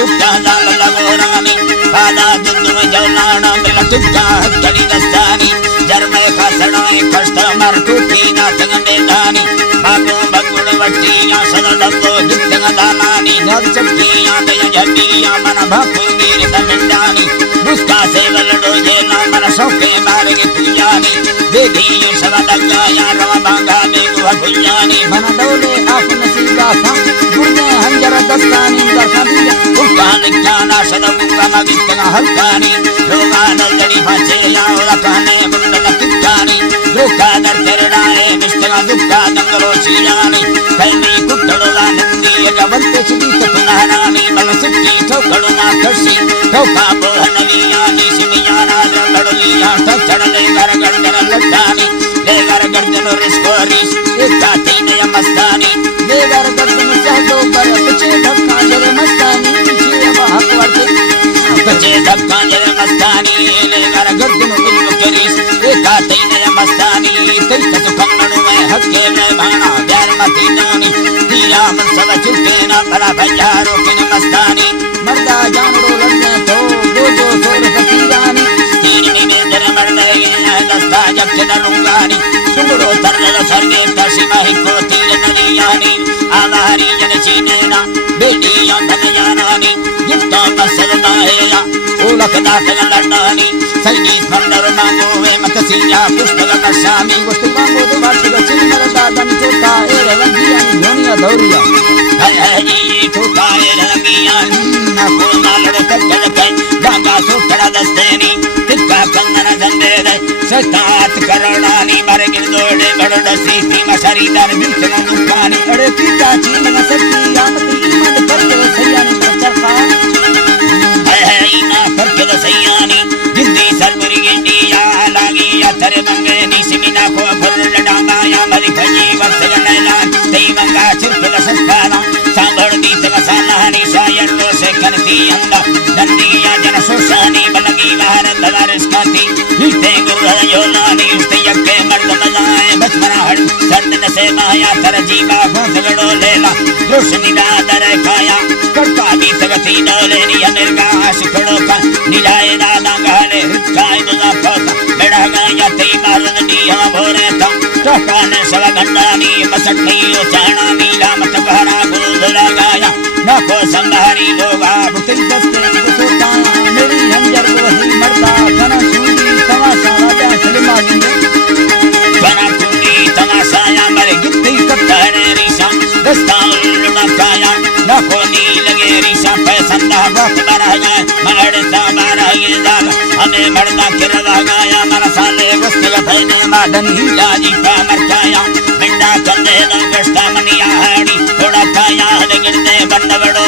चुक्का दाल लगोरानी पादा दुंदु जौनाना मिला चुक्का हक्कली दस्तानी जर्मे खासनाए कस्टमर टूटी ना तंगने दानी बागो बगुड़ वट्टिया सदा दंगो जितंग दानानी नर चक्किया दया जड्डिया मन भापु नीर तमिंडानी दुष्का से वलडो जे ना मन सौके मार्गे तुजानी देदी सदा दंगाया रवा बांगा में गुहा गुजानी मन दौले आप नसीबा सा गुरने हंजर दस्तानी दरखानी उकान जाना सदा मुंगा मगितंग हल्कानी रोगान जड़ी फाचे या उलकाने मुंडल कित्तानी दुखा दर तेरडाए मिस्तंग दुखा दंगलो चियानी कल्मी कुट्टडोला नंदी जवंते चिदी तकुनारानी बल सिक्की ठोकड़ो ना खसी ठोका बोहनवियानी सिमियाना जड़लिया ठचड़ले घर गर्दन लट्टानी ले घर गर्दन रिस्कोरिस इका तीने मस्तानी ले घर गर्दन चहदो पर बचे धक्का जरे मस्तानी पीछे बहक वर्ते बचे धक्का जरे मस्तानी ले घर गर्दन उलकरिस इका तीने मस्तानी तिलक सुखमणु में हक्के में भाना प्यार मती जानी दिया मन सब चुके ना बड़ा भैयारो किन मस्तानी मर्दा जानड़ो लड़ने तो दो सोर सतीरानी तीन में जर मरने गया दस्ता जब चलूंगानी तुमरो तरल सरगे तसिमा ही को तीर नदियानी आवारी जन चीनेना बेटियां धनयानानी जितना बसर नाहेया ओलख दातन लड़नानी संगीत मंदर मांगो वे मत सिया पुष्पक कशामी वस्तु मांगो तो बात बचिन मरदा दन छोटा ए रंगियानी धोनिया धौरिया है जी छोटा ए रंगिया ना को मालड़ कल के गंगा सोटड़ा दस्तेनी तिक्का कंगन धंदे दे सतात करणानी मारे गिरदोड़े बड़ दसी थी मशरी दर बिल्कुल दुकानी अरे पीता चीन न सकती आमती मत कर के सैयानी चरखा है ना कर के सैयानी जिंदी सरबरी गिंडिया लागी या तेरे मंगे निसिमिना को फुल डांगा या मरी फजी वक्त नैलान तई मंगा चिरकुल संस्कारा सांभर दी तमसाना हनी शायर तो से करती अंदा दंडिया जन सोसानी बनगी बाहर दलारिस काती हिते गुरु योनानी उस्ते यक्के मर्द मजाए बचपना हड़ दर्द से माया तर जीवा भोसगड़ो लेला रोशनी दादर खाया करता दी तगती डोले नी अमेरिका शिखड़ो का नीलाए दादा गाले काय दुआ खोता बेड़ा गाया तई मारन दिया भोरे था टोकाने सवा गंडानी मसकनी उचाना नीला मत बहरा गुरु धुला गाया ना को संभारी लोगा बुते दस्ते सोता मेरी हंजर को ही मरदा बना सूदी तमाशा राजा सलीमा दिए बना सूदी तमाशा या मरे गित्ती कत्तरे रीसा दस्ता उल्लुना काया ना को नी लगे रीसा पैसंदा वक्त बना जाए मरदा बारा ये दाल हमें मरदा के रवा गाया मनसाले वस्तु फैने मादन ही लाजी का मरचाया मिंडा कंदे न गस्ता मनिया हाड़ी थोड़ा काया गिरदे बंद बड़ो